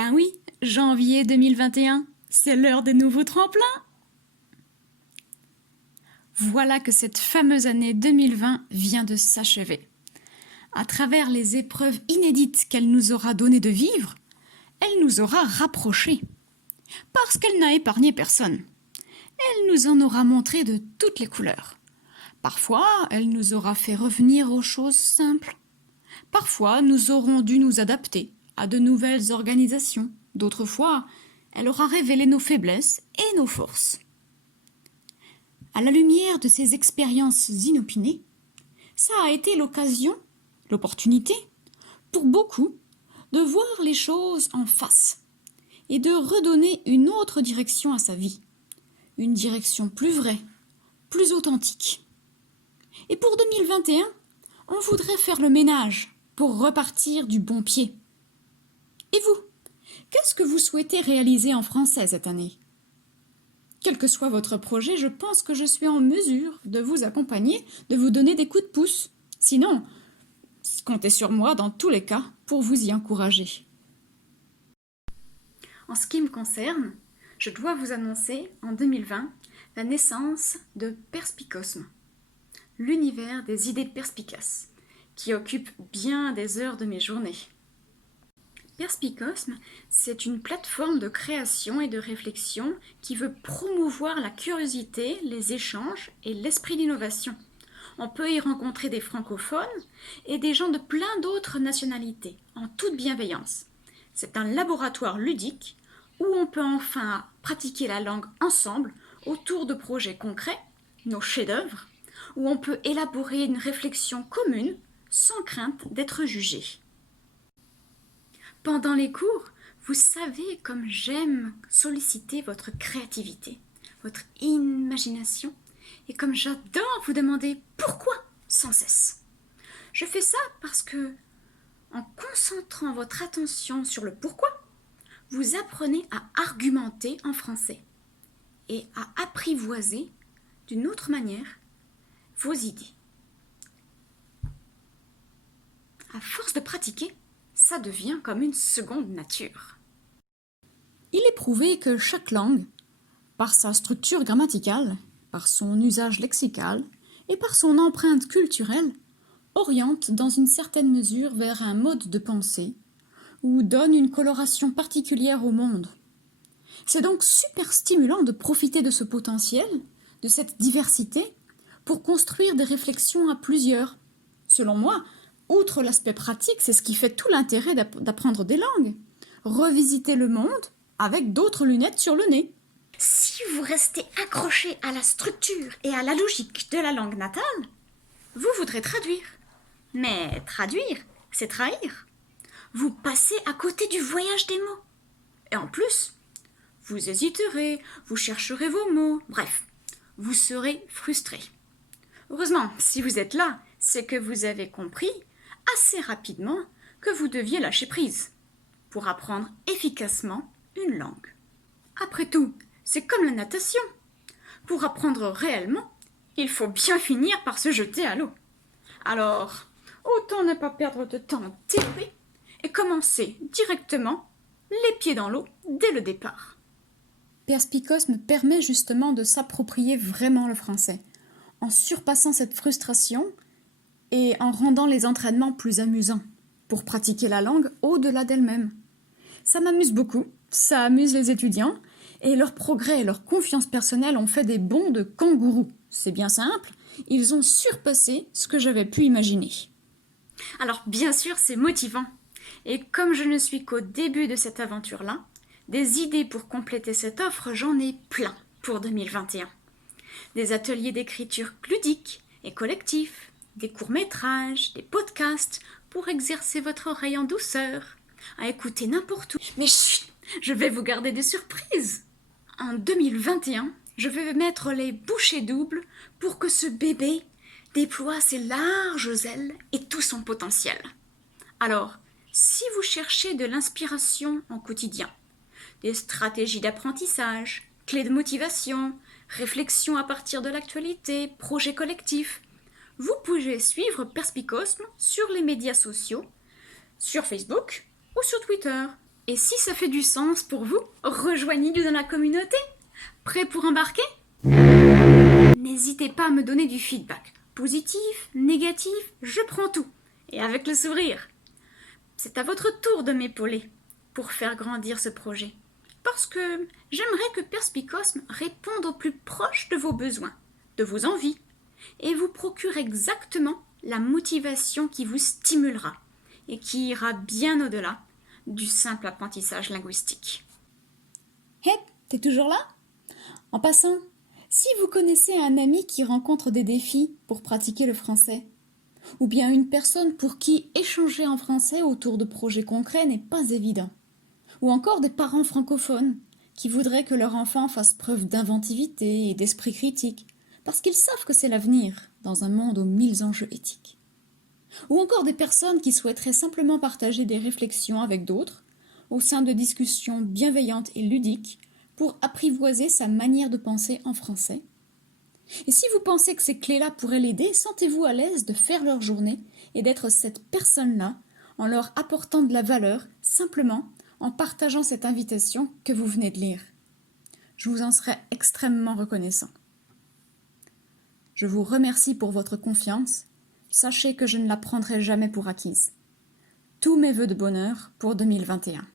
Ben oui, janvier 2021, c'est l'heure des nouveaux tremplins. Voilà que cette fameuse année 2020 vient de s'achever. À travers les épreuves inédites qu'elle nous aura donné de vivre, elle nous aura rapprochés. Parce qu'elle n'a épargné personne. Elle nous en aura montré de toutes les couleurs. Parfois, elle nous aura fait revenir aux choses simples. Parfois, nous aurons dû nous adapter à de nouvelles organisations. D'autres fois, elle aura révélé nos faiblesses et nos forces. À la lumière de ces expériences inopinées, ça a été l'occasion, l'opportunité, pour beaucoup, de voir les choses en face et de redonner une autre direction à sa vie. Une direction plus vraie, plus authentique. Et pour 2021, on voudrait faire le ménage pour repartir du bon pied. Et vous, qu'est-ce que vous souhaitez réaliser en français cette année ? Quel que soit votre projet, je pense que je suis en mesure de vous accompagner, de vous donner des coups de pouce. Sinon, comptez sur moi dans tous les cas pour vous y encourager. En ce qui me concerne, je dois vous annoncer en 2020 la naissance de Perspicosme, l'univers des idées perspicaces, qui occupe bien des heures de mes journées. Perspicosme, c'est une plateforme de création et de réflexion qui veut promouvoir la curiosité, les échanges et l'esprit d'innovation. On peut y rencontrer des francophones et des gens de plein d'autres nationalités, en toute bienveillance. C'est un laboratoire ludique où on peut enfin pratiquer la langue ensemble autour de projets concrets, nos chefs-d'œuvre, où on peut élaborer une réflexion commune sans crainte d'être jugé. Pendant les cours, vous savez comme j'aime solliciter votre créativité, votre imagination, et comme j'adore vous demander pourquoi sans cesse. Je fais ça parce que, en concentrant votre attention sur le pourquoi, vous apprenez à argumenter en français et à apprivoiser d'une autre manière vos idées. À force de pratiquer, ça devient comme une seconde nature. Il est prouvé que chaque langue, par sa structure grammaticale, par son usage lexical et par son empreinte culturelle, oriente dans une certaine mesure vers un mode de pensée ou donne une coloration particulière au monde. C'est donc super stimulant de profiter de ce potentiel, de cette diversité, pour construire des réflexions à plusieurs. Selon moi, outre l'aspect pratique, c'est ce qui fait tout l'intérêt d'apprendre des langues. Revisiter le monde avec d'autres lunettes sur le nez. Si vous restez accroché à la structure et à la logique de la langue natale, vous voudrez traduire. Mais traduire, c'est trahir. Vous passez à côté du voyage des mots. Et en plus, vous hésiterez, vous chercherez vos mots, bref, vous serez frustré. Heureusement, si vous êtes là, c'est que vous avez compris assez rapidement que vous deviez lâcher prise pour apprendre efficacement une langue. Après tout, c'est comme la natation. Pour apprendre réellement, il faut bien finir par se jeter à l'eau. Alors, autant ne pas perdre de temps en théorie et commencer directement les pieds dans l'eau dès le départ. Perspicosme permet justement de s'approprier vraiment le français, en surpassant cette frustration et en rendant les entraînements plus amusants, pour pratiquer la langue au-delà d'elle-même. Ça m'amuse beaucoup, ça amuse les étudiants, et leur progrès et leur confiance personnelle ont fait des bonds de kangourou. C'est bien simple, ils ont surpassé ce que j'avais pu imaginer. Alors bien sûr, c'est motivant. Et comme je ne suis qu'au début de cette aventure-là, des idées pour compléter cette offre, j'en ai plein pour 2021. Des ateliers d'écriture ludique et collectifs, des courts-métrages, des podcasts pour exercer votre oreille en douceur, à écouter n'importe où. Mais chut, je vais vous garder des surprises. En 2021, je vais mettre les bouchées doubles pour que ce bébé déploie ses larges ailes et tout son potentiel. Alors, si vous cherchez de l'inspiration en quotidien, des stratégies d'apprentissage, clés de motivation, réflexions à partir de l'actualité, projets collectifs, vous pouvez suivre Perspicosme sur les médias sociaux, sur Facebook ou sur Twitter. Et si ça fait du sens pour vous, rejoignez-nous dans la communauté. Prêt pour embarquer? N'hésitez pas à me donner du feedback. Positif, négatif, je prends tout. Et avec le sourire. C'est à votre tour de m'épauler pour faire grandir ce projet. Parce que j'aimerais que Perspicosme réponde au plus proche de vos besoins, de vos envies, et vous procure exactement la motivation qui vous stimulera et qui ira bien au-delà du simple apprentissage linguistique. Hé, t'es toujours là? En passant, si vous connaissez un ami qui rencontre des défis pour pratiquer le français, ou bien une personne pour qui échanger en français autour de projets concrets n'est pas évident, ou encore des parents francophones qui voudraient que leur enfant fasse preuve d'inventivité et d'esprit critique, parce qu'ils savent que c'est l'avenir dans un monde aux 1000 enjeux éthiques. Ou encore des personnes qui souhaiteraient simplement partager des réflexions avec d'autres, au sein de discussions bienveillantes et ludiques, pour apprivoiser sa manière de penser en français. Et si vous pensez que ces clés-là pourraient l'aider, sentez-vous à l'aise de faire leur journée et d'être cette personne-là en leur apportant de la valeur, simplement en partageant cette invitation que vous venez de lire. Je vous en serais extrêmement reconnaissant. Je vous remercie pour votre confiance. Sachez que je ne la prendrai jamais pour acquise. Tous mes vœux de bonheur pour 2021.